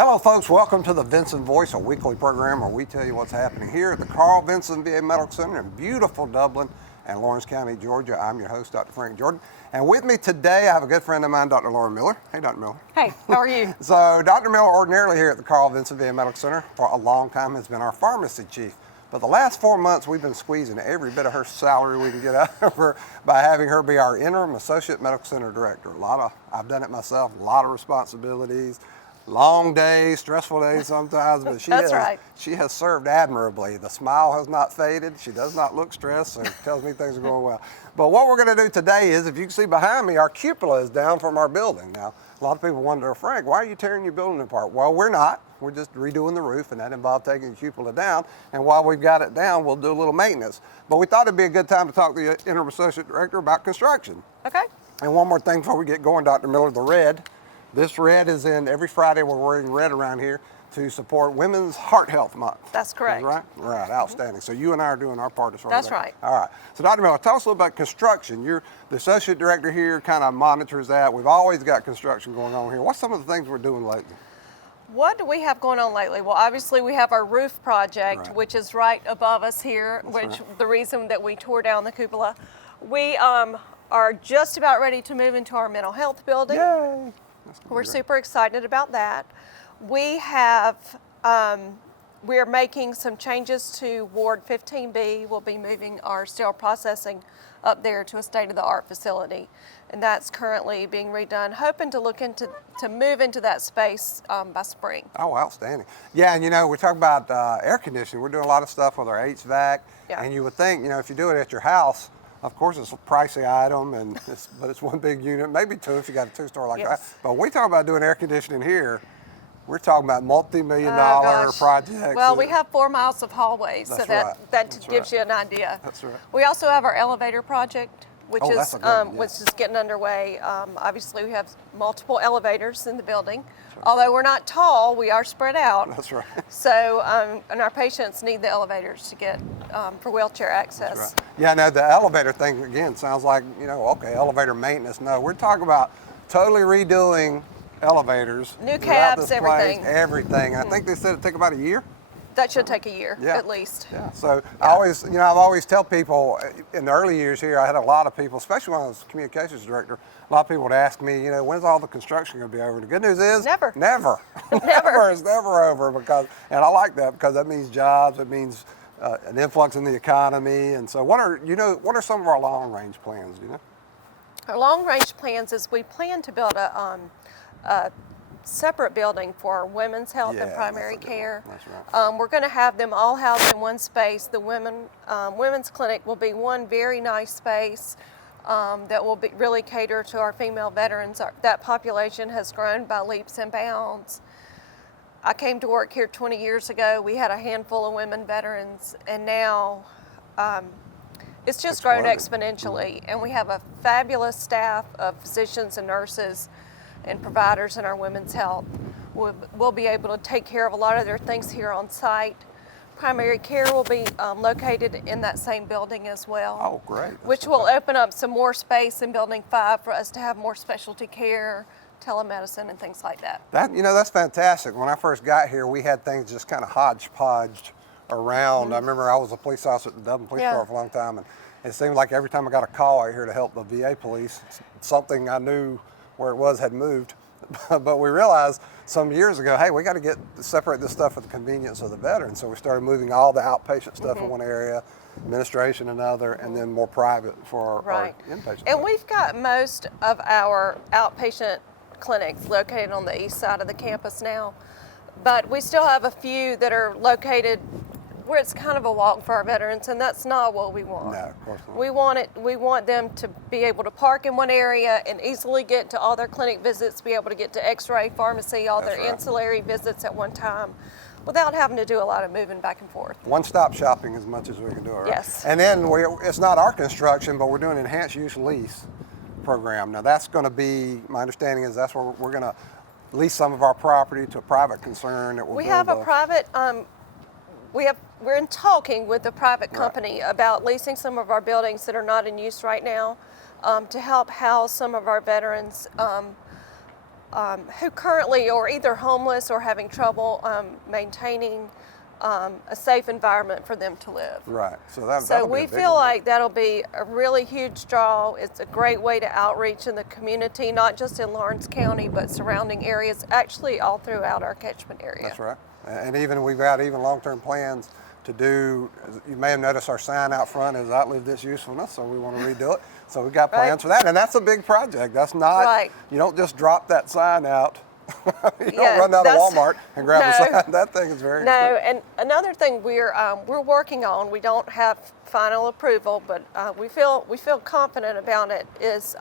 Hello folks, welcome to the Vinson Voice, a weekly program where we tell you what's happening here at the Carl Vinson VA Medical Center in beautiful Dublin and Lawrence County, Georgia. I'm your host, Dr. Frank Jordan. And with me today, I have a good friend of mine, Dr. Laura Miller. Hey, Dr. Miller. Hey, how are you? So Dr. Miller, ordinarily here at the Carl Vinson VA Medical Center for a long time, has been our pharmacy chief. But the last 4 months, we've been squeezing every bit of her salary we can get out of her by having her be our interim associate medical center director. I've done it myself, a lot of responsibilities. Long days, stressful days sometimes, but she has served admirably. The smile has not faded. She does not look stressed, so it tells me things are going well. But what we're going to do today is, if you can see behind me, our cupola is down from our building. Now, a lot of people wonder, Frank, why are you tearing your building apart? Well, we're not. We're just redoing the roof, and that involved taking the cupola down. And while we've got it down, we'll do a little maintenance. But we thought it'd be a good time to talk to the interim associate director about construction. Okay. And one more thing before we get going, Dr. Miller, the red. This red is in every Friday. We're wearing red around here to support Women's Heart Health Month. That's correct. Right? Right, outstanding. So you and I are doing our part as far as That's right. All right. So Dr. Miller, tell us a little about construction. You're the associate director here, kind of monitors that. We've always got construction going on here. What's some of the things we're doing lately? What do we have going on lately? Well, obviously we have our roof project, which is right above us here, the reason that we tore down the cupola. We are just about ready to move into our mental health building. Yay! We're super excited about that. We're making some changes to Ward 15B. We'll be moving our sterile processing up there to a state-of-the-art facility, and that's currently being redone. Hoping to move into that space by spring. Oh, outstanding. Yeah, and we're talking about air conditioning. We're doing a lot of stuff with our HVAC, and you would think, if you do it at your house, of course, it's a pricey item, but it's one big unit, maybe two if you got a two-story like that. But when we talk about doing air conditioning here, we're talking about multi-million-dollar projects. Well, we have 4 miles of hallways, so that gives you an idea. That's right. We also have our elevator project, which is getting underway. Obviously, we have multiple elevators in the building. Although we're not tall, we are spread out. That's right. So, and our patients need the elevators to get for wheelchair access. That's right. Yeah, no, the elevator thing again sounds like okay, elevator maintenance. No, we're talking about totally redoing elevators, new cabs, everything. Everything. I think they said it'd take about a year. That should take a year, at least. Yeah. So I've always tell people in the early years here, I had a lot of people, especially when I was communications director, a lot of people would ask me, when's all the construction going to be over? The good news is never. Never. It's never over and I like that because that means jobs, it means an influx in the economy. And so what are some of our long range plans? Our long range plans is we plan to build a separate building for women's health and primary care. That's right. We're going to have them all housed in one space. The women's clinic will be one very nice space that will really cater to our female veterans. That population has grown by leaps and bounds. I came to work here 20 years ago. We had a handful of women veterans, and now it's just grown exponentially. And we have a fabulous staff of physicians and nurses and providers in our women's health. We'll be able to take care of a lot of their things here on site. Primary care will be located in that same building as well. Oh, great. Which will open up some more space in Building 5 for us to have more specialty care, telemedicine, and things like that. That's fantastic. When I first got here, we had things just kind of hodgepodged around. I remember I was a police officer at the Dublin Police Department for a long time, and it seemed like every time I got a call out here to help the VA police, something I knew where it was had moved. But we realized some years ago, hey, we got to separate this stuff for the convenience of the veteran. So we started moving all the outpatient stuff in one area, administration another, and then more private for our inpatient. And we've got most of our outpatient clinics located on the east side of the campus now, but we still have a few that are located where it's kind of a walk for our veterans, and that's not what we want. No, of course not. We want them to be able to park in one area and easily get to all their clinic visits, be able to get to x-ray, pharmacy, all their ancillary visits at one time without having to do a lot of moving back and forth. One-stop shopping as much as we can do it, right? Yes. And then it's not our construction, but we're doing an enhanced use lease program. Now that's going to be, my understanding is that's where we're going to lease some of our property to a private concern that will We have a private, we're in talking with a private company about leasing some of our buildings that are not in use right now to help house some of our veterans who currently are either homeless or having trouble maintaining a safe environment for them to live. Right. So We feel like that'll be a really huge draw. It's a great way to outreach in the community, not just in Lawrence County, but surrounding areas, actually all throughout our catchment area. That's right. And even we've got even long-term plans to do. You may have noticed our sign out front has outlived its usefulness, so we want to redo it. So we've got plans for that, and that's a big project. That's not, you don't just drop that sign out. You don't run down to Walmart and grab a sign. That thing is very expensive. And another thing we're working on, we don't have final approval, but we feel confident about it, is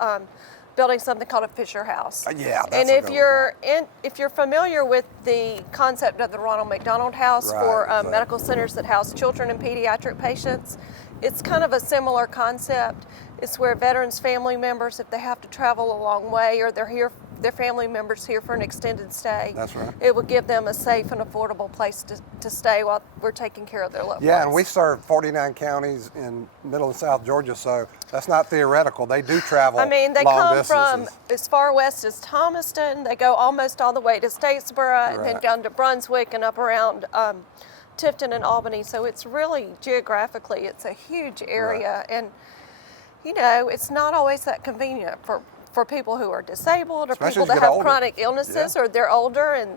building something called a Fisher House. Yeah, that's and if you're familiar with the concept of the Ronald McDonald House for medical centers that house children and pediatric patients, it's kind of a similar concept. It's where veterans' family members, if they have to travel a long way or their family members here for an extended stay, that's right, it would give them a safe and affordable place to stay while we're taking care of their loved ones. Yeah, and we serve 49 counties in middle and south Georgia, so that's not theoretical. They do travel they long come distances. from as far west as Thomaston. They go almost all the way to Statesboro, and then down to Brunswick and up around Tifton and Albany. So it's really, geographically, it's a huge area. And it's not always that convenient for people who are disabled or Especially people that have older. chronic illnesses, or they're older and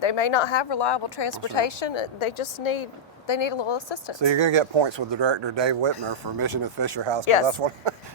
they may not have reliable transportation. They just need a little assistance. So you're going to get points with the director, Dave Whitmer, for Mission of Fisher House. Yes.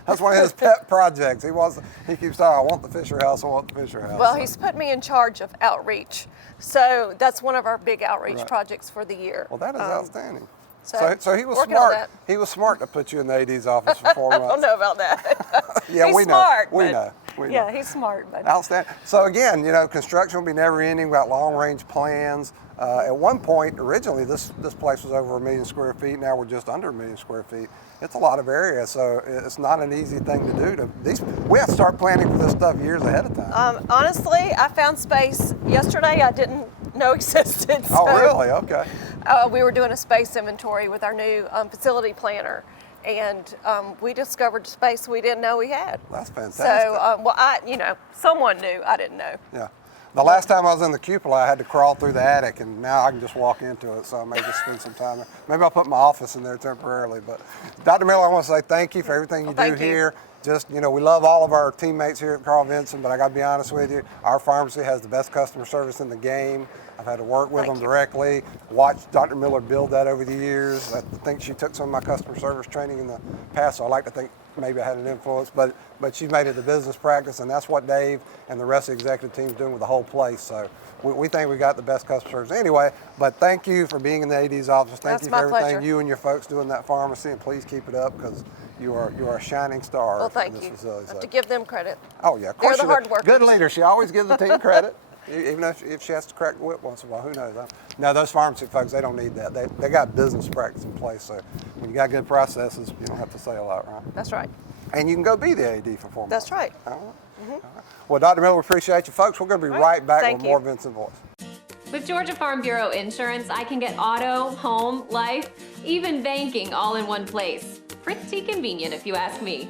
That's one of his pet projects. He keeps saying, I want the Fisher House, I want the Fisher House. Well, he's put me in charge of outreach. So that's one of our big outreach projects for the year. Well, that is outstanding. So he was smart. He was smart to put you in the AD's office for 4 months. I don't know about that. Yeah, he's we smart, know. Yeah, he's smart. But outstanding. So again, construction will be never ending. We've got long-range plans. At one point, originally, this place was over 1 million square feet. Now we're just under 1 million square feet. It's a lot of area, so it's not an easy thing to do. We have to start planning for this stuff years ahead of time. Honestly, I found space yesterday I didn't know existed. Oh, really? Okay. We were doing a space inventory with our new facility planner, and we discovered space we didn't know we had. That's fantastic. So, someone knew, I didn't know. Yeah. The last time I was in the cupola, I had to crawl through the attic, and now I can just walk into it, so I may just spend some time there. Maybe I'll put my office in there temporarily. But Dr. Miller, I want to say thank you for everything you do here. Just, we love all of our teammates here at Carl Vinson, but I got to be honest with you, our pharmacy has the best customer service in the game. I've had to work with them directly, watch Dr. Miller build that over the years. I think she took some of my customer service training in the past, so I like to think maybe I had an influence, but she made it a business practice, and that's what Dave and the rest of the executive team is doing with the whole place. So we think we got the best customer service anyway, but thank you for being in the AD's office. Thank you for everything pleasure. you and your folks do in that pharmacy, and please keep it up because you are a shining star. Well, thank you. I have to give them credit. Oh, yeah. Of course They're the hard workers. Good leader. She always gives the team credit. Even if she has to crack the whip once in a while, who knows? No, those pharmacy folks, they don't need that. They got business practice in place. So when you got good processes, you don't have to say a lot, right? That's right. And you can go be the AD for 4 months. That's right. All right. Well, Dr. Miller, we appreciate you, folks. We're going to be right back with more Vinson Voice. With Georgia Farm Bureau Insurance, I can get auto, home, life, even banking all in one place. Pretty convenient if you ask me.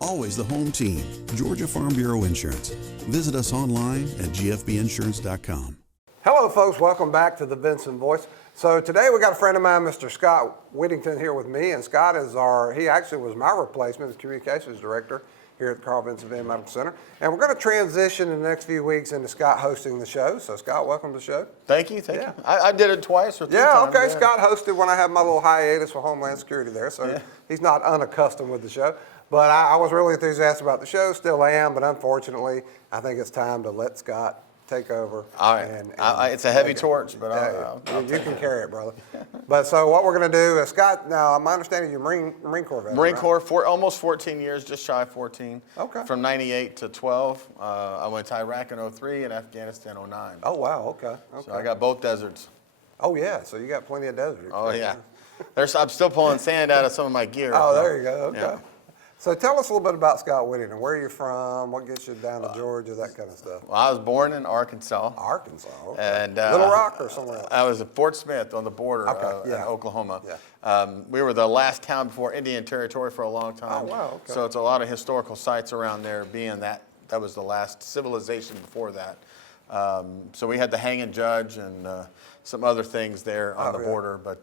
Always the home team, Georgia Farm Bureau Insurance. Visit us online at gfbinsurance.com. Hello, folks. Welcome back to the Vinson Voice. So today we got a friend of mine, Mr. Scott Whittington, here with me, and Scott is he actually was my replacement as communications director here at the Carl Vinson Medical Center. And we're going to transition in the next few weeks into Scott hosting the show. So Scott, welcome to the show. Thank you. I did it twice or three times. Yeah, okay. Scott hosted when I had my little hiatus for Homeland Security there, so he's not unaccustomed with the show. But I was really enthusiastic about the show, still am, but unfortunately, I think it's time to let Scott take over. All right. It's a heavy torch, but you can carry it, brother. But so what we're going to do is, Scott, now my understanding you're Marine Corps veteran, Marine right? Corps, almost 14 years, just shy of 14. Okay. From 98 to 12. I went to Iraq in 03 and Afghanistan 09. Oh, wow, okay. So I got both deserts. Oh, yeah, so you got plenty of desert. Oh, yeah. I'm still pulling sand out of some of my gear. Oh, there you go, okay. Yeah. So tell us a little bit about Scott Whittington. Where you're from, what gets you down to Georgia, that kind of stuff. Well, I was born in Arkansas. Arkansas, okay. And, Little Rock or somewhere else? I was at Fort Smith on the border in Oklahoma. Yeah. We were the last town before Indian Territory for a long time. Oh, wow, okay. So it's a lot of historical sites around there being that was the last civilization before that. So we had the hanging judge and some other things there on the border, but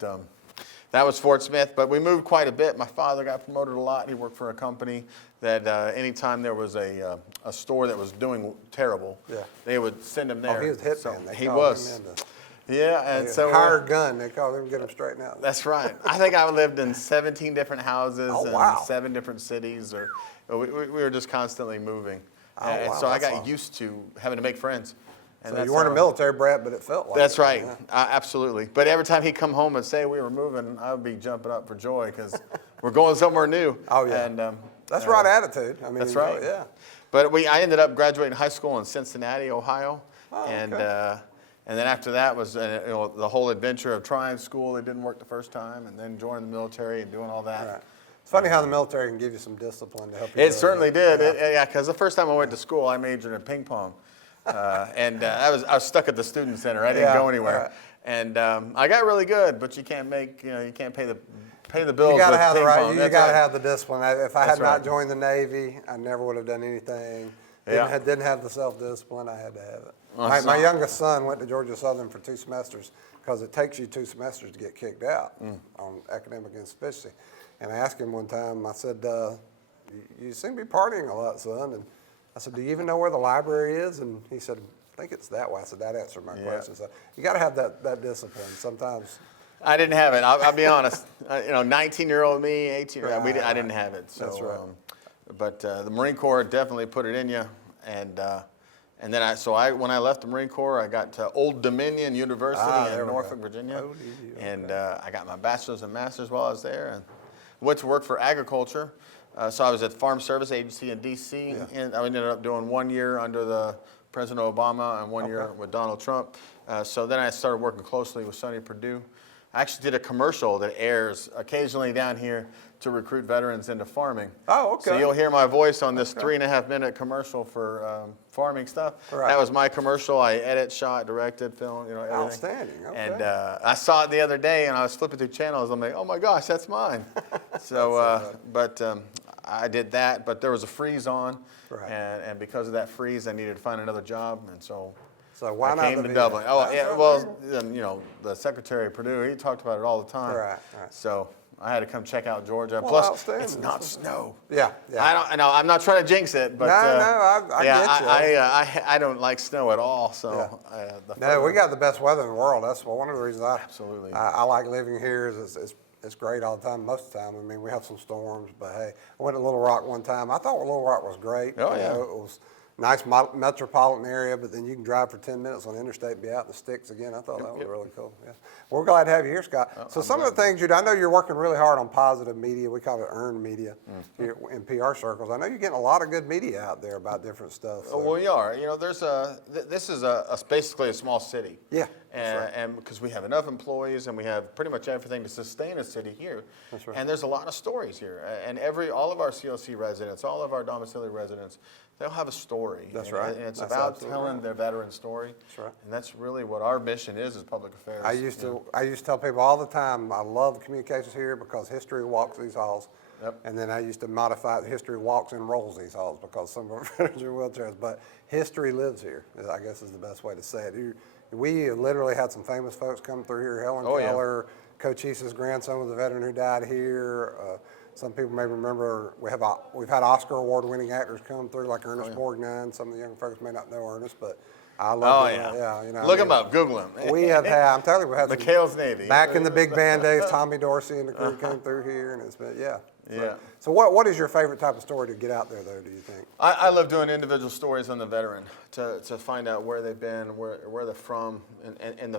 that was Fort Smith. But we moved quite a bit. My father got promoted a lot. He worked for a company that anytime there was a store that was doing terrible, they would send him there. Oh, he was hitman. So They he called was. him in to- Yeah, and so hired gun. They called him, get him straightened out. that's right. I think I lived in 17 different houses Oh, in wow. 7 different cities, or we were just constantly moving. Oh, And wow, so I that's got awesome. used to having to make friends. And So that's you weren't a how- military brat, but it felt like That's it, right, yeah. absolutely. But every time he'd come home and say we were moving, I would be jumping up for joy because we're going somewhere new. Oh, yeah. And, That's right attitude. I mean, That's right. Yeah. But I ended up graduating high school in Cincinnati, Ohio, Oh, and okay. and then after that was the whole adventure of trying school. It didn't work the first time, and then joining the military and doing all that. Right. It's funny how the military can give you some discipline to help you. It do certainly did. Yeah. Yeah, because the first time I went to school, I majored in ping pong, and I was stuck at the student center. I didn't go anywhere, right. and I got really good. But you can't you can't pay the bills. You got to with have the ping right. pong. You That's got to right. have the discipline. If I had That's not right. joined the Navy, I never would have done anything. Yeah. Didn't have the self-discipline. I had to have it. Well, My youngest son went to Georgia Southern for 2 semesters because it takes you 2 semesters to get kicked out on academic insufficiency. And I asked him one time. I said, "You seem to be partying a lot, son." And I said, "Do you even know where the library is?" And he said, "I think it's that way." I said, "That answered my question." So you got to have that discipline. Sometimes. I didn't have it. I'll be honest. 19-year-old me, 18-year-old, Right, I didn't have it. So, That's right. But the Marine Corps definitely put it in you, and then when I left the Marine Corps, I got to Old Dominion University there in we Norfolk, go. Virginia, ODU, okay. and I got my bachelor's and master's while I was there, and went to work for agriculture. So I was at Farm Service Agency in D.C., and I ended up doing 1 year under the President Obama and 1 year with Donald Trump. So then I started working closely with Sonny Perdue. I actually did a commercial that airs occasionally down here to recruit veterans into farming. Oh, okay. So you'll hear my voice on this 3.5-minute commercial for farming stuff. Right. That was my commercial. I edit, shot, directed, filmed, everything. Outstanding, okay. And I saw it the other day, and I was flipping through channels. I'm like, oh my gosh, that's mine. So, I did that, but there was a freeze on, Right. and because of that freeze, I needed to find another job, and so. So why I not came the to VA? Dublin. Oh, That's yeah. right. Well, the Secretary of Purdue, he talked about it all the time. Right. So I had to come check out Georgia. Well, Plus, outstanding. it's not snow. Yeah. I know. I'm not trying to jinx it, but I get you. I don't like snow at all. So No, we got the best weather in the world. That's one of the reasons Absolutely. I like living here. Is it's great all the time. Most of the time, I mean, we have some storms, but hey, I went to Little Rock one time. I thought Little Rock was great. Oh, You yeah. know, it was a nice metropolitan area, but then you can drive for 10 minutes on the interstate and be out in the sticks again. I thought that was really cool. Yeah. Well, we're glad to have you here, Scott. So some of the things I know you're working really hard on positive media. We call it earned media here in PR circles. I know you're getting a lot of good media out there about different stuff. So. Well, we are. There's this is basically a small city. Yeah. And because we have enough employees and we have pretty much everything to sustain a city here. That's right. And there's a lot of stories here. And all of our CLC residents, all of our domiciliary residents, they'll have a story. That's And- right. And it's That's about absolutely telling right. their veteran story. That's right. And that's really what our mission is public affairs. I used to tell people all the time, I love communications here because history walks these halls. Yep. And then I used to modify it, history walks and rolls these halls because some of our veterans are in wheelchairs. But history lives here, I guess is the best way to say it. We literally had some famous folks come through here. Helen Oh, yeah. Keller, Coach East's grandson was a veteran who died here. Some people may remember we've had Oscar award-winning actors come through, like Ernest Borgnine. Some of the young folks may not know Ernest, but I love him. Look him up. Google him. We have had, I'm telling you, we had some, McHale's Navy. back in the big band days, Tommy Dorsey and the crew came through here, and it's been, Yeah. So what is your favorite type of story to get out there, though, do you think? I love doing individual stories on the veteran to find out where they've been, where they're from, and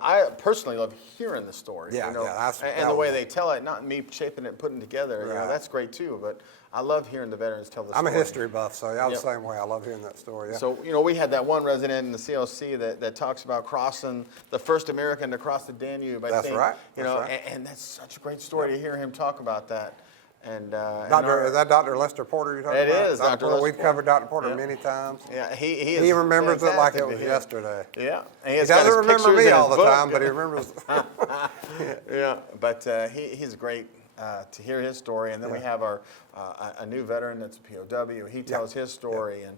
I personally love hearing the story. Yeah, that's- and that the way was- they tell it, not me shaping it, putting it together. Right. That's great too. But I love hearing the veterans tell the story. I'm a history buff, so I'm the Yep. same way. I love hearing that story. Yeah. So, we had that one resident in the CLC that talks about crossing the first American to cross the Danube. I That's think, right. That's right. And that's such a great story to hear him talk about that. And Is that Dr. Lester Porter you're talking It about? is, Dr. Lester We've Porter. covered Dr. Porter Yeah. many times. Yeah, he He remembers it like fantastic it to was hear. yesterday. Yeah, and He has got doesn't his remember pictures me in all his the book. time, but he remembers. Yeah, but he's great. to hear his story. And then we have our a new veteran that's a POW. He tells his story, and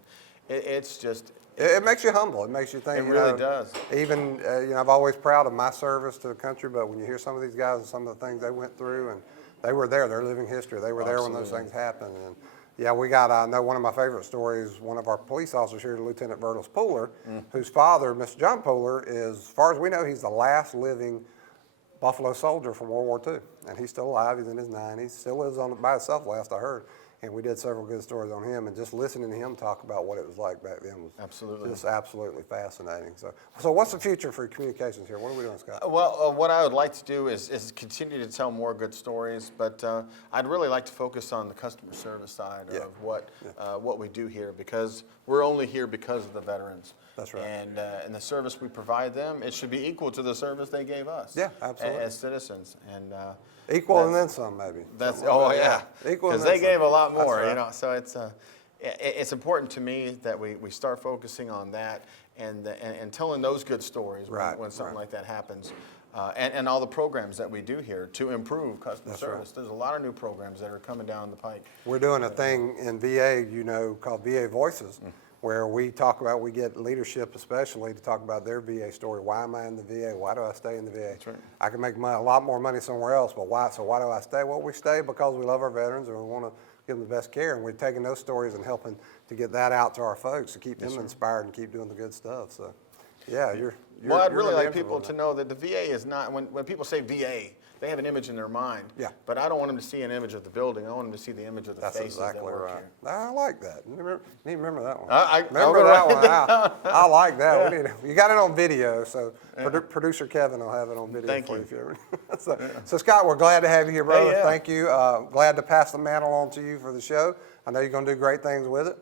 it's just. It makes you humble. It makes you think. It really does. Even I'm always proud of my service to the country, but when you hear some of these guys and some of the things they went through, and they were there, they're living history. They were there when those things happened. And yeah, I know one of my favorite stories. One of our police officers here, Lieutenant Bertles Pooler, whose father, Mr. John Pooler, is, as far as we know, he's the last living Buffalo soldier from World War II, and he's still alive. He's in his 90s. Still lives by himself, last I heard. And we did several good stories on him, and just listening to him talk about what it was like back then was just absolutely fascinating. So what's the future for communications here? What are we doing, Scott? Well, what I would like to do is continue to tell more good stories, but I'd really like to focus on the customer service side of what we do here, because we're only here because of the veterans. That's right. And the service we provide them, it should be equal to the service they gave us. Yeah, absolutely. As citizens. And equal and then some, maybe. That's Equal because they gave a lot more, So it's important to me that we start focusing on that and telling those good stories when something like that happens, and all the programs that we do here to improve customer service. There's a lot of new programs that are coming down the pike. We're doing a thing in VA, called VA Voices, where we get leadership especially to talk about their VA story. Why am I in the VA? Why do I stay in the VA? That's right. I can make a lot more money somewhere else, but why? So why do I stay? Well, we stay because we love our veterans and we want to give them the best care, and we're taking those stories and helping to get that out to our folks to keep them inspired and keep doing the good stuff. So, yeah, well, I'd really like people to know that the VA is not, when people say VA, they have an image in their mind. Yeah. But I don't want them to see an image of the building. I want them to see the image of the faces that work here. I like that. You need to remember that one. I remember that one. I like that. You got it on video, so producer Kevin will have it on video for you. If you ever. So, Scott, we're glad to have you here, brother. Hey, Thank you. Glad to pass the mantle on to you for the show. I know you're going to do great things with it.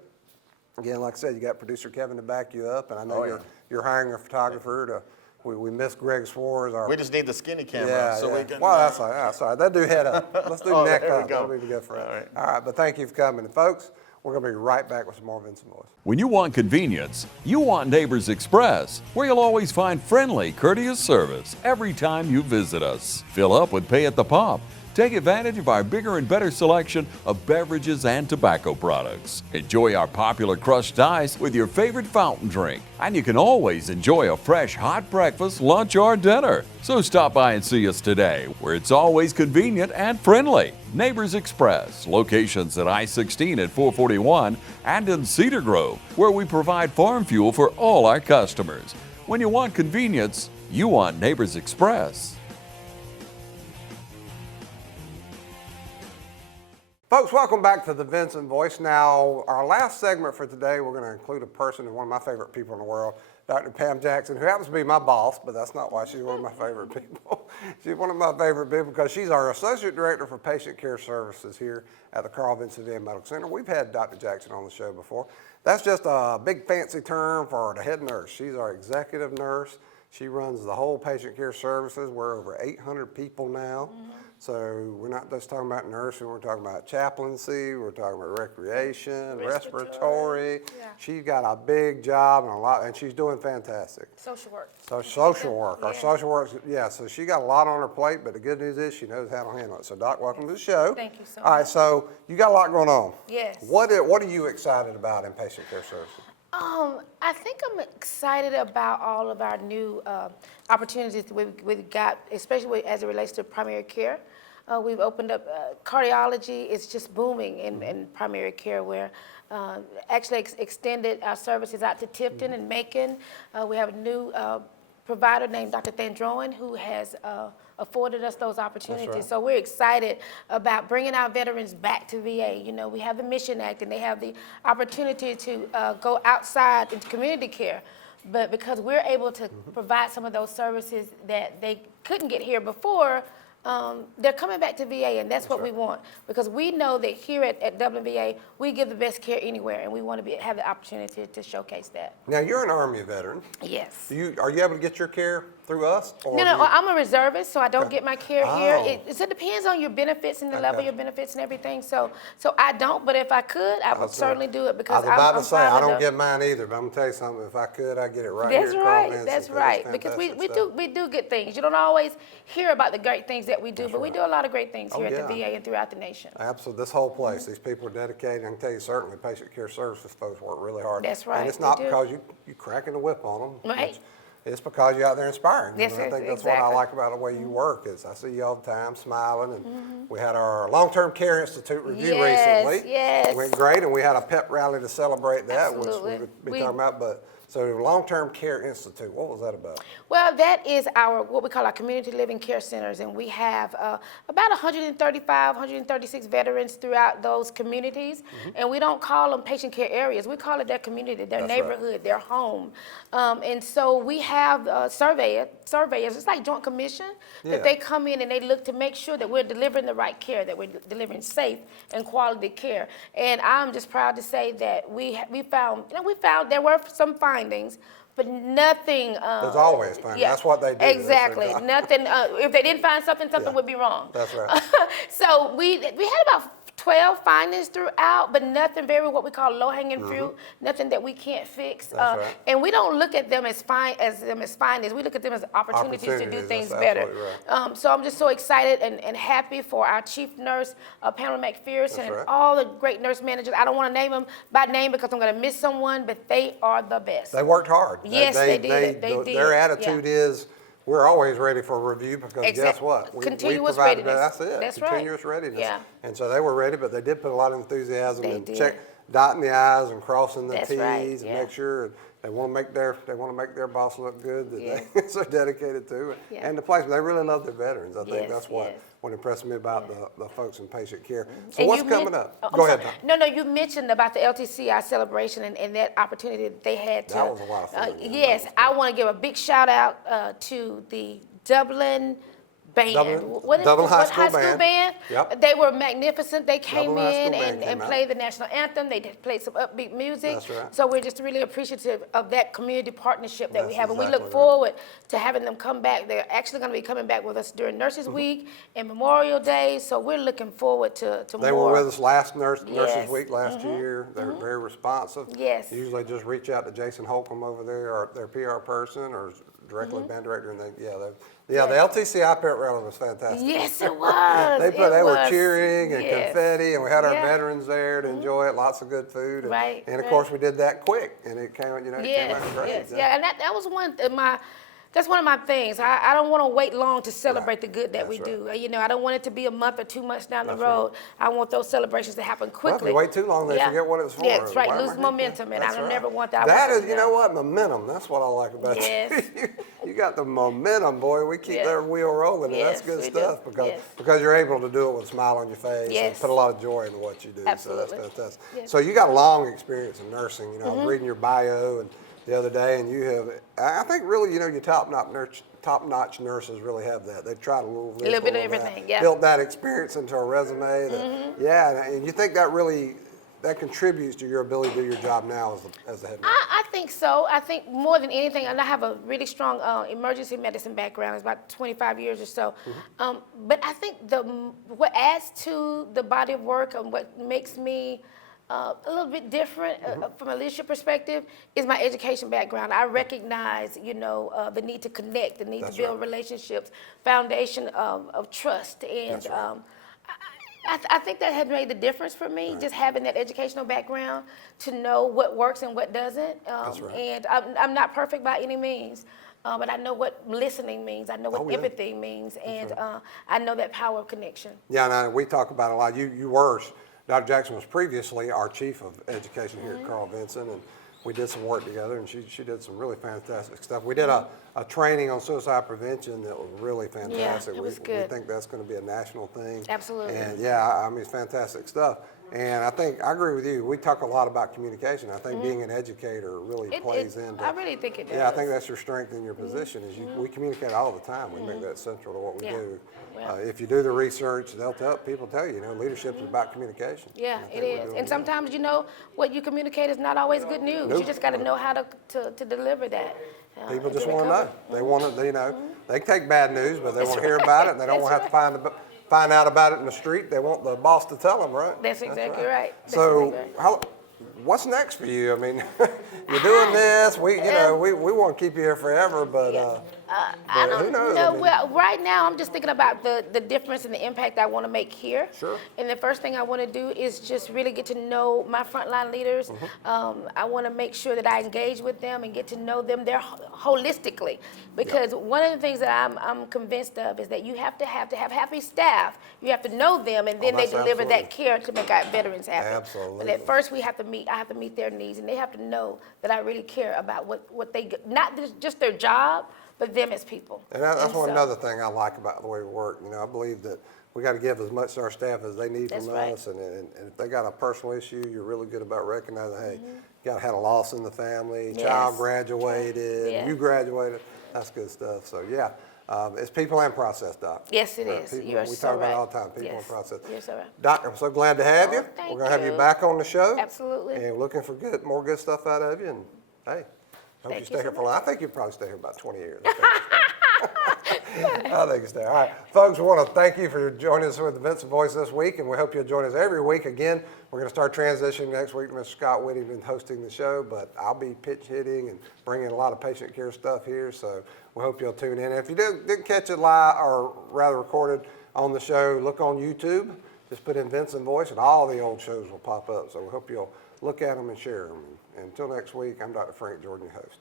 Again, like I said, you got producer Kevin to back you up, and I know you're hiring a photographer to. We miss Greg Swartz. We just need the skinny camera we can. Well, that's all right. They'll do head up. Let's do neck up. That'll be good for us. All right, but thank you for coming. And folks, we're going to be right back with some more Vinson Voice. When you want convenience, you want Neighbors Express, where you'll always find friendly, courteous service every time you visit us. Fill up with pay at the pump. Take advantage of our bigger and better selection of beverages and tobacco products. Enjoy our popular crushed ice with your favorite fountain drink. And you can always enjoy a fresh hot breakfast, lunch, or dinner. So stop by and see us today, where it's always convenient and friendly. Neighbors Express, locations at I-16 at 441 and in Cedar Grove, where we provide farm fuel for all our customers. When you want convenience, you want Neighbors Express. Folks, welcome back to the Vinson Voice. Now, our last segment for today, we're going to include a person who's one of my favorite people in the world, Dr. Pam Jackson, who happens to be my boss, but that's not why she's one of my favorite people. She's one of my favorite people because she's our Associate Director for Patient Care Services here at the Carl Vinson Medical Center. We've had Dr. Jackson on the show before. That's just a big fancy term for the head nurse. She's our executive nurse. She runs the whole patient care services. We're over 800 people now. So we're not just talking about nursing, we're talking about chaplaincy, we're talking about recreation, respiratory. Yeah. She's got a big job and she's doing fantastic. Social work. So social work, our social work, so she got a lot on her plate, but the good news is she knows how to handle it. So Doc, welcome to the show. Thank you so much. All right, so you got a lot going on. Yes. What are you excited about in patient care services? I think I'm excited about all of our new opportunities we've got, especially as it relates to primary care. We've opened up cardiology. It's just booming in primary care, where actually extended our services out to Tifton and Macon. We have a new provider named Dr. Thandroan who has afforded us those opportunities. Right. So we're excited about bringing our veterans back to VA. You know, we have the Mission Act and they have the opportunity to go outside into community care. But because we're able to provide some of those services that they couldn't get here before, they're coming back to VA, and that's what we want. Because we know that here at WVA, we give the best care anywhere, and we want to have the opportunity to showcase that. Now, you're an Army veteran. Yes. Are you able to get your care through us? Or No, do you- I'm a reservist, so I don't get my care here. Oh. It depends on your benefits and the level of Okay. your benefits and everything. So I don't, but if I could, I would certainly do it because I was about I'm to say, I fond don't of get mine either, but I'm gonna tell you something, if I could, I'd get it right That's here at Carl right. Vinson, That's 'cause right. it's Because we fantastic stuff. do good things. You don't always hear about the great things that we do, but we right. do a lot of great things Oh, here at yeah. the VA and throughout the nation. Absolutely, this whole place, these people are dedicated. I can tell you certainly, patient care services folks work really hard. That's right, And it's they not do. because you cracking the whip on them. Right. It's because you're out there inspiring them. Yes, And I think that's exactly. what I like about the way you work is I see you all the time smiling. And we had our Long-Term Care Institute review Yes, recently. yes. It went great, and we had a pep rally to celebrate that, Absolutely. which we'll be We- talking about. But so Long-Term Care Institute, what was that about? Well, that is what we call our community living care centers, and we have about 135, 136 veterans throughout those communities, and we don't call them patient care areas. We call it their community, their That's right. neighborhood, their home. And so we have surveyors, it's like Joint Commission, Yeah. that they come in and they look to make sure that we're delivering the right care, that we're delivering safe and quality care. And I'm just proud to say that we found there were some findings, but nothing. There's always findings. That's what they do. That's their Exactly. job. Nothing. If they didn't find something, something Yeah. would be wrong. That's right. So we had about 12 findings throughout, but nothing very what we call low-hanging fruit, nothing that we can't fix. That's right. And we don't look at them as findings. We look at them as opportunities to do Opportunities, things that's better. absolutely right. So I'm just so excited and happy for our chief nurse, Pamela McPherson, and right. all the great nurse managers. I don't want to name them by name because I'm going to miss someone, but they are the best. They worked hard. Yes, they did. They did. Their attitude Yeah. is, we're always ready for a review because guess what? Continuous provided readiness. That's it. That's right. Continuous readiness. Yeah. And so they were ready, but they did put a lot of enthusiasm They and did. dotting the I's and crossing the That's T's right, and yeah. make sure they want to make their boss look good that Yeah. they're so dedicated to it. Yeah. And the place, they really love their veterans. I think Yes, that's what impressed me about the folks in patient care. So And what's you coming men- up? Oh, I'm Go ahead, sorry. Tom. No, you mentioned about the LTC Celebration and that opportunity that they had to. That was a lot of fun, yeah. Yes, I want to give a big shout out to the Dublin band. Dublin High School Band. Band. Yep. They were magnificent. They came Dublin High in School Band and came played the national anthem. They did play some upbeat music. That's right. So we're just really appreciative of that community partnership that we That's have. And we exactly look right. forward to having them come back. They're actually going to be coming back with us during Nurses Week and Memorial Day. So we're looking forward to They more. were with us last Nurses Yes. Week last year. They're very responsive. Yes. Usually just reach out to Jason Holcomb over there, or their PR person, or directly band director, and the LTC iPad rally was fantastic. Yes, it was. They It were was. cheering and Yes. confetti, and we had our Yeah. veterans there to enjoy it. Lots of good food, and, Right, and of right. course we did that quick, and it came, it came Yes, out great. yes, yeah, and that was that's one of my things. I don't want to wait long to celebrate Right. the good that That's we do. I don't want it to be a month or 2 months down the road. I want those celebrations to happen Well, if quickly. you wait too long, they forget what it's for. Yeah, that's right. Why am I Lose here? momentum, and I That's don't right. never want that. I That want is, you know what, momentum. That's what I like about Yes. you. You got the momentum, boy. We keep Yeah. that wheel rolling, and that's Yes, good we do. stuff Yes. because you're able to do it with a smile on your face Yes. and put a lot of joy into what you do. Absolutely. So that's fantastic. Yes. So you got a long experience in nursing. I was reading your bio and the other day, and you have, I think really, your top-notch nurses really have that. They try to A little bit of everything, yeah. Build that experience into a resume. Yeah, and you think that really that contributes to your ability to do your job now as a head nurse? I think so. I think more than anything, and I have a really strong emergency medicine background. It's about 25 years or so. But I think what adds to the body of work and what makes me a little bit different from a leadership perspective is my education background. I recognize, the need to connect, the need That's to build right. relationships, foundation of trust, and That's right. I think that has made the difference for me, just having that educational background to know what works and what doesn't. That's right. And I'm not perfect by any means, but I know what listening means. I know what Oh, yeah. empathy means, and I know that power of connection. Yeah, and we talk about it a lot. You were, Dr. Jackson was previously our chief of education here at Carl Vinson, and we did some work together, and she did some really fantastic stuff. We did a training on suicide prevention that was really fantastic. it was We good. think that's going to be a national thing. Absolutely. And yeah, it's fantastic stuff. And I agree with you. We talk a lot about communication. I think being an educator really plays into. I really think it does. Yeah, I think that's your strength in your position. Is we communicate all the time. We make that central to what we Yeah. do. Well- If you do the research, people tell you, leadership is about communication. Yeah, I think it we're is. doing And good. sometimes, what you communicate is not always good news. Nope. You just got to know how to deliver that. People just get want to covered. know. They want to, they can take bad news, but they want to hear about it, and they don't want to have to find out about it in the street. They want the boss to tell them, right? That's exactly right. That's So, exactly right. what's next for you? I mean, you're doing this. We want to keep you here forever, but I who don't knows? know. I mean, Well, right now I'm just thinking about the difference and the impact I want to make here. Sure. And the first thing I want to do is just really get to know my frontline leaders. I want to make sure that I engage with them and get to know them there holistically. Because one of the things that I'm convinced of is that you have to have happy staff. You have to know them, and then they that's deliver absolutely. that care to make our veterans happy. Absolutely. But at first I have to meet their needs, and they have to know that I really care about what they, not just their job, but them as people. and that's so- another thing I like about the way we work. I believe that we got to give as much to our staff as they need That's from right. us, and if they got a personal issue, you're really good about recognizing, hey, you got had a loss in the family, child Yes. graduated, Yeah. you graduated. That's good stuff. So yeah, it's people and process, Doc. Yes, it Right, is. people- You are we so talk about it right. all the time, people and Yes. process. You're so right. Doc, I'm so glad to have you. thank We're gonna have you you. back on the show. Absolutely. And looking for more good stuff out of you. And hey, hope you Thank stay you here so for a while. I think you'll probably stay here about 20 years. I think you stay. All right, folks, we want to thank you for joining us with the Vinson Voice this week, and we hope you'll join us every week. Again, we're going to start transitioning next week. Mr. Scott Whittington hosting the show, but I'll be pitch hitting and bringing a lot of patient care stuff here. So we hope you'll tune in. And if you didn't catch it live, or rather recorded on the show, look on YouTube. Just put in Vinson Voice, and all the old shows will pop up. So we hope you'll look at them and share them. And until next week, I'm Dr. Frank Jordan, your host.